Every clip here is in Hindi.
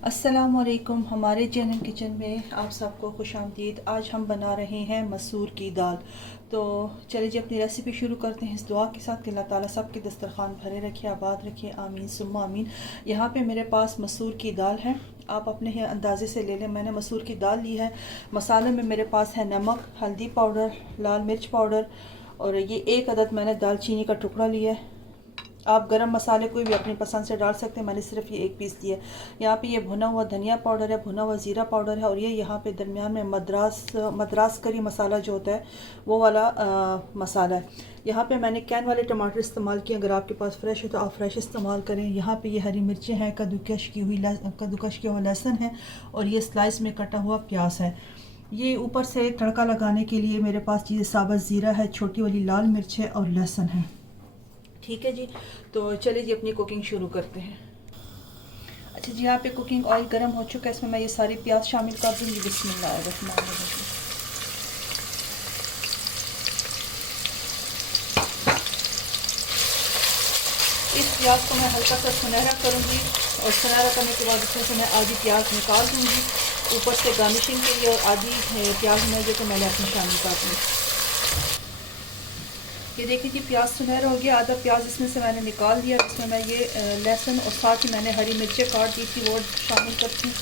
अस्सलामुअलैकुम। हमारे चैनल किचन में आप सबको खुशामदीद। आज हम बना रहे हैं मसूर की दाल। तो चलिए जी अपनी रेसिपी शुरू करते हैं इस दुआ के साथ कि अल्लाह ताला सब के दस्तरखान भरे रखे, आबाद रखे, आमीन सुम्मा आमीन। यहाँ पे मेरे पास मसूर की दाल है, आप अपने ही अंदाजे से ले लें। मैंने मसूर की दाल ली है। मसाले में मेरे पास है नमक, हल्दी पाउडर, लाल मिर्च पाउडर और ये एक अदद मैंने दालचीनी का टुकड़ा लिया है। आप गरम मसाले कोई भी अपनी पसंद से डाल सकते हैं, मैंने सिर्फ ये एक पीस दिया है। यहाँ पे ये भुना हुआ धनिया पाउडर है, भुना हुआ ज़ीरा पाउडर है और ये यहाँ पे दरमियान में मद्रास करी मसाला जो होता है वो वाला मसाला है। यहाँ पे मैंने कैन वाले टमाटर इस्तेमाल किए, अगर आपके पास फ्रेश हो तो आप फ्रेश इस्तेमाल करें। यहाँ पे ये हरी मिर्चें हैं, कद्दूकश किया हुआ लहसुन है और ये स्लाइस में कटा हुआ प्याज है। ये ऊपर से तड़का लगाने के लिए मेरे पास चीज़ें साबुत ज़ीरा है, छोटी वाली लाल मिर्च है और लहसुन है। ठीक है जी, तो चलिए जी अपनी कुकिंग शुरू करते हैं। अच्छा जी, यहाँ पे कुकिंग ऑयल गर्म हो चुका है, इसमें मैं ये सारी प्याज शामिल कर दूँगी। बिस्मिल्लाहिर्रहमानिर्रहीम। इस प्याज को मैं हल्का सा सुनहरा करूँगी और सुनहरा करने के बाद इसमें से मैं आधी प्याज निकाल दूँगी ऊपर से गार्निशिंग के लिए, और आधी प्याज में जो मैंने अपनी शामिल कर दी। ये देखिए कि प्याज सुनहरा हो गया, आधा प्याज इसमें से मैंने निकाल दिया। इसमें मैं ये लहसुन और साथ ही मैंने हरी मिर्चें काट दी थी वो शामिल करती हूँ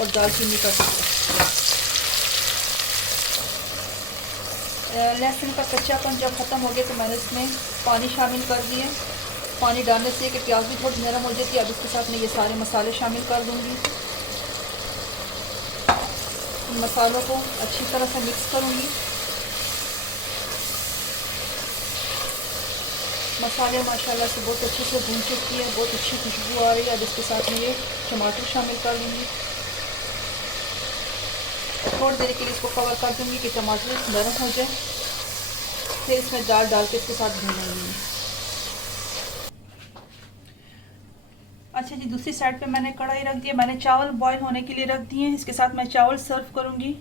और दालचीनी का टुकड़ा। लहसुन का कच्चापन जब ख़त्म हो गया तो मैंने इसमें पानी शामिल कर दिए। पानी डालने से कि प्याज भी थोड़ी नरम हो जाती है। अब इसके साथ मैं ये सारे मसाले शामिल कर दूँगी। इन मसालों को अच्छी तरह से मिक्स करूँगी। मसाले माशाल्लाह से बहुत अच्छे से भून चुकी है, बहुत अच्छी खुशबू आ रही है। अब इसके साथ में ये टमाटर शामिल कर दूँगी। थोड़ी देर के लिए इसको कवर कर दूँगी कि टमाटर नरम हो जाए, फिर इसमें दाल डाल के इसके साथ भूनूंगी। अच्छा जी, दूसरी साइड पे मैंने कढ़ाई रख दी है, मैंने चावल बॉईल होने के लिए रख दिए हैं। इसके साथ मैं चावल सर्व करूँगी।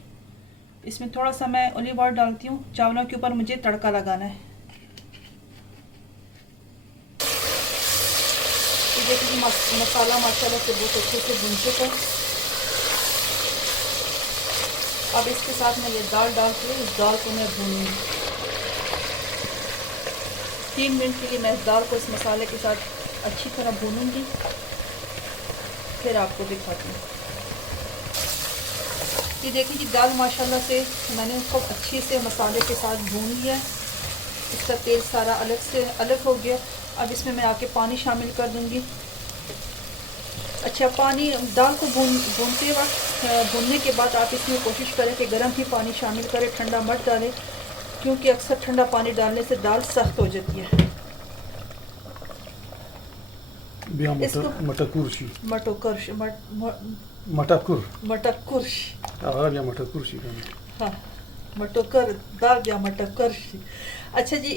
इसमें थोड़ा सा मैं ऑलिव ऑयल डालती हूँ। चावलों के ऊपर मुझे तड़का लगाना है। देखिए मसाला माशाल्लाह से बहुत अच्छे से भून चुका है। अब इसके साथ मैं ये दाल डाल के इस दाल को मैं भूनूंगी। 3 मिनट के लिए मैं इस दाल को इस मसाले के साथ अच्छी तरह भूनूंगी, फिर आपको दिखाती हूँ। ये देखिए कि दाल माशाल्लाह से मैंने उसको अच्छे से मसाले के साथ भून लिया है। इसका तेल सारा अलग हो गया। अब इसमें मैं आके पानी शामिल कर दूंगी। अच्छा, पानी दाल को भूनते वक्त भूनने के बाद आप इसमें कोशिश करें कि गर्म ही पानी शामिल करें, ठंडा मत डालें, क्योंकि अक्सर ठंडा पानी डालने से दाल सख्त हो जाती है। इसको मटोकर दाल या मटकर। अच्छा जी,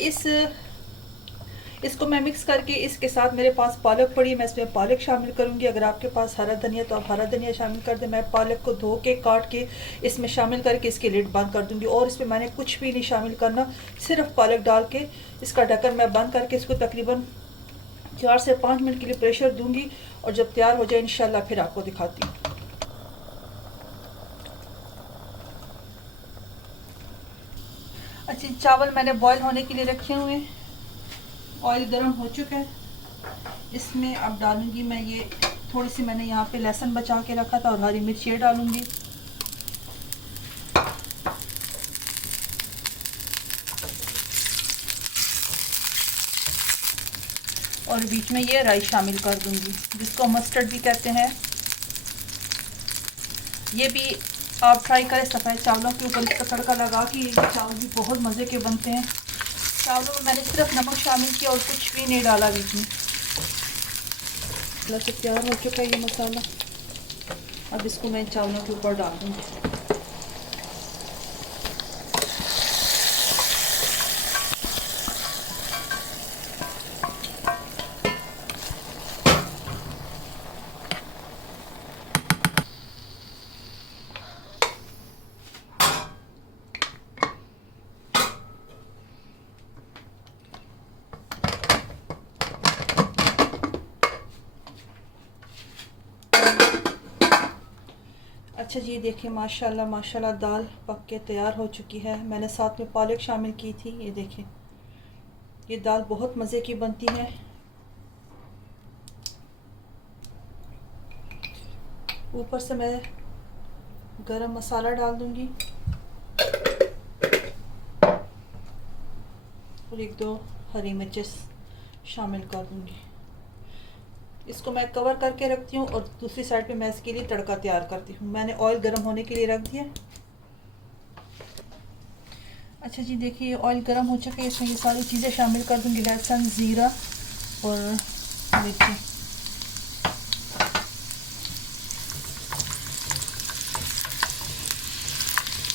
इसको मैं मिक्स करके इसके साथ मेरे पास पालक पड़ी है, मैं इसमें पालक शामिल करूंगी। अगर आपके पास हरा धनिया तो आप हरा धनिया शामिल कर दें। मैं पालक को धो के काट के इसमें शामिल करके इसकी लिड बंद कर दूंगी और इसमें मैंने कुछ भी नहीं शामिल करना, सिर्फ पालक डाल के इसका ढक्कन मैं बंद करके इसको तकरीबन 4 से 5 मिनट के लिए प्रेशर दूंगी और जब तैयार हो जाए इंशाल्लाह फिर आपको दिखाती हूँ। अच्छा, चावल मैंने बॉईल होने के लिए रखे हुए हैं। ऑयल गर्म हो चुका है, इसमें अब डालूंगी मैं ये थोड़ी सी, मैंने यहाँ पे लहसुन बचा के रखा था और हरी मिर्च ये डालूंगी। और बीच में ये राई शामिल कर दूंगी, जिसको मस्टर्ड भी कहते हैं। ये भी आप ट्राई करें सफ़ेद चावलों के ऊपर इसका तड़का लगा के। चावल भी बहुत मज़े के बनते हैं। चावलों में मैंने सिर्फ नमक शामिल किया और कुछ भी नहीं डाला बीच में। से तैयार हो चुका है ये मसाला। अब इसको मैं चावलों के ऊपर डाल दूँगी। अच्छा जी, देखिए माशाल्लाह माशाल्लाह दाल पक के तैयार हो चुकी है। मैंने साथ में पालक शामिल की थी। ये देखें, ये दाल बहुत मज़े की बनती है। ऊपर से मैं गरम मसाला डाल दूंगी और 1-2 हरी मिर्चें शामिल कर दूंगी। इसको मैं कवर करके रखती हूँ और दूसरी साइड पे मैं इसके लिए तड़का तैयार करती हूँ। मैंने ऑयल गर्म होने के लिए रख दिया। अच्छा जी, देखिए ऑयल गर्म हो चुका है। इसमें ये सारी चीज़ें शामिल कर दूँगी, लहसुन, ज़ीरा और मिर्ची।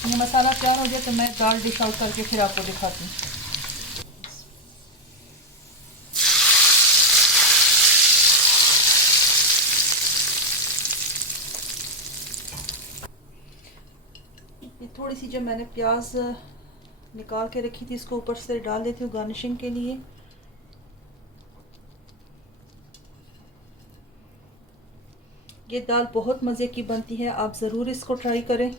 ये मसाला तैयार हो जाए तो मैं दाल डिश आउट करके फिर आपको दिखाती हूँ। ये थोड़ी सी जो मैंने प्याज निकाल के रखी थी, इसको ऊपर से डाल देती हूँ गार्निशिंग के लिए। ये दाल बहुत मज़े की बनती है, आप ज़रूर इसको ट्राई करें।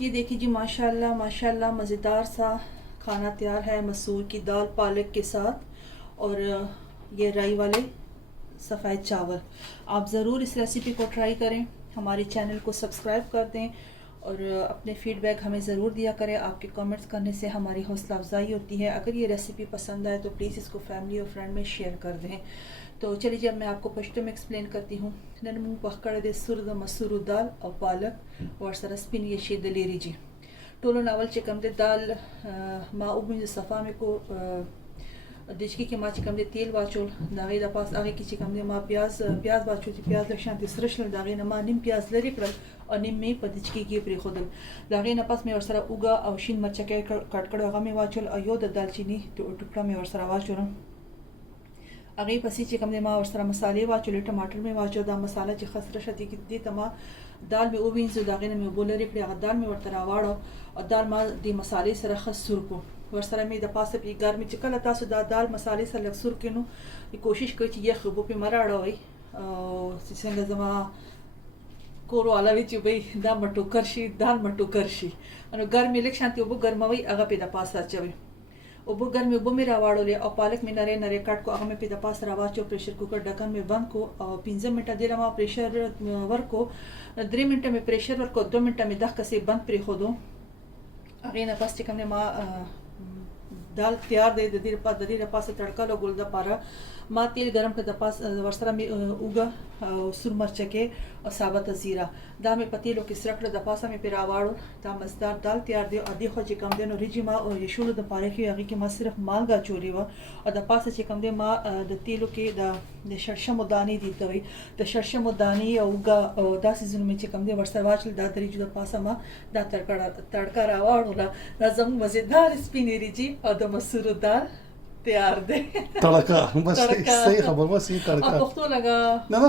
ये देखिए जी, माशाल्लाह माशाल्लाह मज़ेदार सा खाना तैयार है मसूर की दाल पालक के साथ। और ये राई वाले सफ़ेद चावल। आप ज़रूर इस रेसिपी को ट्राई करें, हमारे चैनल को सब्सक्राइब कर दें और अपने फ़ीडबैक हमें ज़रूर दिया करें। आपके कमेंट्स करने से हमारी हौसला अफजाई होती है। अगर ये रेसिपी पसंद आए तो प्लीज़ इसको फैमिली और फ्रेंड में शेयर कर दें। तो चलिए, जब मैं आपको पश्तो में एक्सप्लेन करती हूँ। ननमू पकड़ दे सुरद मसूर दाल और पालक और सरस्पिन ये शीद लेरी जी टोलो नावल चिकम दे दाल मा उबिन सफ़ा में को डिचकी के माँ चिकम दे तेल वाचोल दागे दा पास आगे की चिकम दे माँ प्याज वाचोल प्याज लक्षण दे सरशल दागे न माँ निम प्याज लरी करल और निम में पदिचकी की प्री खुदल दागे न पास में और सरा उगा और शीन मरचा के कटकड़ आगा में वाचोल और यो दालचीनी टुकड़ा में और सरा वाचोल आगे पसी चिकम दे माँ और सरा मसाले वाचोल टमाटर में वाचो दा मसाला ची खसरश दी तमा दाल में उबिन जो दागे न में बोले रिकड़े आगा दाल में वर्तरा वाड़ो और दाल माँ दी मसाले सरा खसुर को वर्सरा में द पास पे घर में चिकन लता सुदा दाल मसाले से लक्सुर के नु कोशिश कर ये खबो पे मराड़ा होई सिंग जमा कोरो आला विच बई दा मटो करशी दाल मटो करशी अन घर में लिख शांति ओबो घर में वही आगा पे द पास चवे ओबो घर में ओबो में रावाड़ो ले और पालक में नरे नरे काट को आगा में पे द पास रावा चो प्रेशर कुकर ढक्कन में बंद को और 15 मिनट दे रहा प्रेशर वर्क को 3 मिनट में प्रेशर वर्क को 2 मिनट में दह कसे बंद प्रे खोदो आगे ना पास चिकन ने माँ दाल तैयार दे ददी पास तड़का लो गुल पारा माँ तेल गरम कर दपास वर्सरा में उगा सुर मरच के और साबत ज़ीरा दा में पतीलो की सरक दपासा में पिरावाड़ो दा मज़ेदार दाल तैयार दे और देखो चिकम दे नो रिजी माँ और यशूल द पारे की आगे की माँ सिर्फ मालगा चोरी व और दपासा चिकम दे माँ द तेलो के द शर्शम उदानी दी तवी द शर्शम उदानी उगा दा सीजन में चिकम दे वर्सरा वाचल दा दरी जो दपासा माँ दा तड़का रावाड़ो दा जम मज़ेदार स्पिनी रिजी और द मसूर दाल तैयार दे तड़का बस सही खबर बस ये तड़का पख्तो लगा ना ना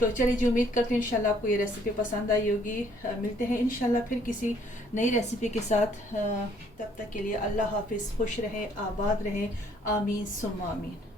तो चलिए जी, उम्मीद करते हैं इंशाल्लाह आपको ये रेसिपी पसंद आई होगी। मिलते हैं इंशाल्लाह फिर किसी नई रेसिपी के साथ। तब तक के लिए अल्लाह हाफिज़, खुश रहें, आबाद रहें, आमीन सुम्मा आमीन।